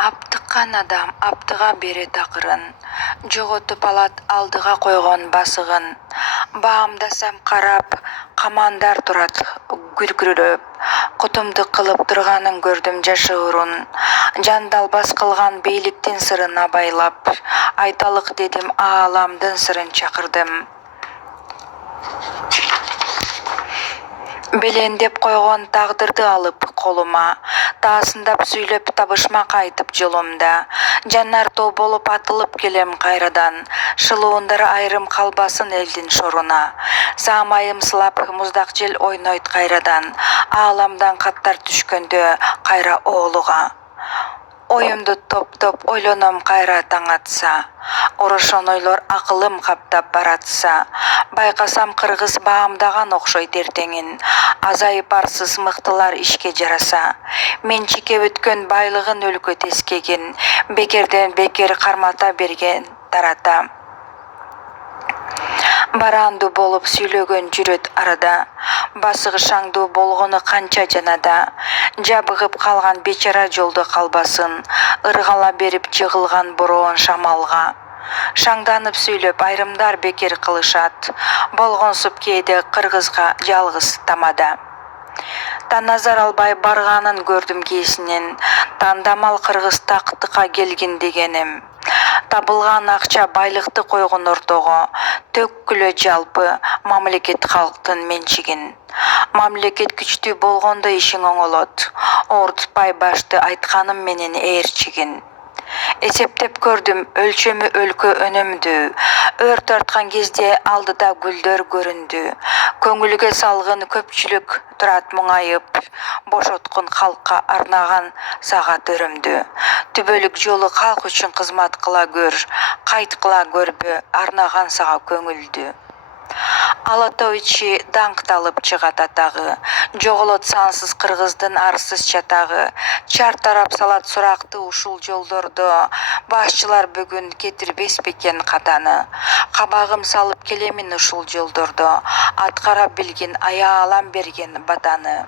Аптыққан адам аптыға берет ақырын, жоғытып алат алдыға қойған басығын. Бағымдасам қарап, қамандар тұрат күркіріп, құтымды қылып тұрғанын көрдім жашығырын. Жандалбас қылған бейліктен сырын абайлап, айталық дедім аламдың сырын чақырдым. Белендеп қойған тағдырды алып қолыма, тасындап сөйлеп табышма қайтып жолымда. Жаннар тоо болып атылып келем қайрадан, шылуындар айрым қалбасын елдің шоруна. Самайым сылап мұздақ жел ойнойт қайрадан, аламдан қаттар түшкөнді қайра оғлуға. Ойымды топ-топ ойлоном қайра таң атса, ұрышын ойлор ақылым қаптап баратса. Байқасам қырғыз бағымдаған оқшой ертеңін, азайып арсыз мықтылар ішке жараса. Меншікке өткен байлығын өлкө тескеген, бекерден бекер қармата берген тарата. Баранды болып сүйлөгөн жүрөт арада, басығы шаңды болғыны қанча жанада. Жабығып қалған бечара жолды қалбасын, ырғала беріп жығылған бұруын шамалға. Шаңданып сөйлеп айрымдар бекер қылышат, болғынсып кейді қырғызға жалғыз тамада. Таназар албай барғанын көрдім кейсінен, тандамал қырғыз тақтыға келген дегенім. Табылған ақша байлықты қойғын ортоға, төккілі жалпы мамлекет халықтың меншігін. Мамлекет күчті болғанды ішің оңолот, ортпай башты айтқаным менен әрчігін. Есептеп көрдім өлчөмі өлкө өнімді, өр тартқан кезде алдыда гүлдер көрінді. Көңілге салғын көпчілік тұрат мұңайып, бошотқын халыққа арнаған сағат өрімді. Түбөлік жолы халық үшін қызмат қыла көр, қайт қыла көрбі арнаған саға көңілді. Алатау ичи даңқталып чығат атағы, жоғылот сансыз қырғыздың арсыз чатағы. Чар тарап салат сұрақты ушул жолдорды, башчылар бүгін кетірбес бекен қатаны. Қабағым салып келемін ушул жолдорды, атқара білген аялам берген батаны.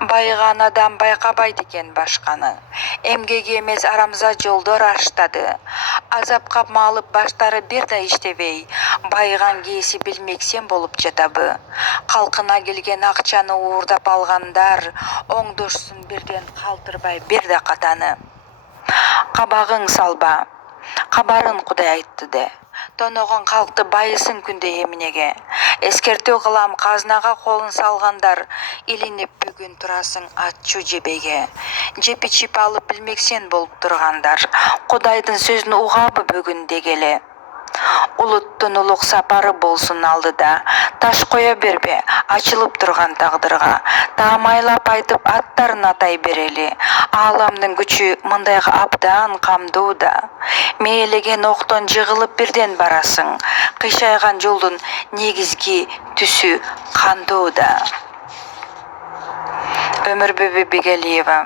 Байыған адам байқабайды екен башқаны, эмгеге емес арамза жолдор аштады. Азапқа малып баштары бірді іштебей, байыған кейсі білмексен болып жатабы. Қалқына келген ақчаны уырдап алғандар, оңдошсын бірден қалтырбай бірді қатаны. Қабағың салба, қабарын құдай айтты де. Тоноғын қалқты байысын күнде емінеге. Ескерту қылам қазнаға қолын салғандар, илінеп бүгін тұрасың атчу жебеге. Жепі-чіп алып білмексен болып тұрғандар, құдайдың сөзін ұғабы бүгін дегеле. Ұлыттың ұлық сапары болсын алдыда, таш қоя бербе ашылып тұрған тағдырға. Тамайлап айтып аттарын атай берелі, аламның күчі мындайға абдан қамдуда. Мейлеген оқтан жығылып бірден барасың, қишайған жолдың негізгі түсі қандуда. Өмірбөбі Бегалиева.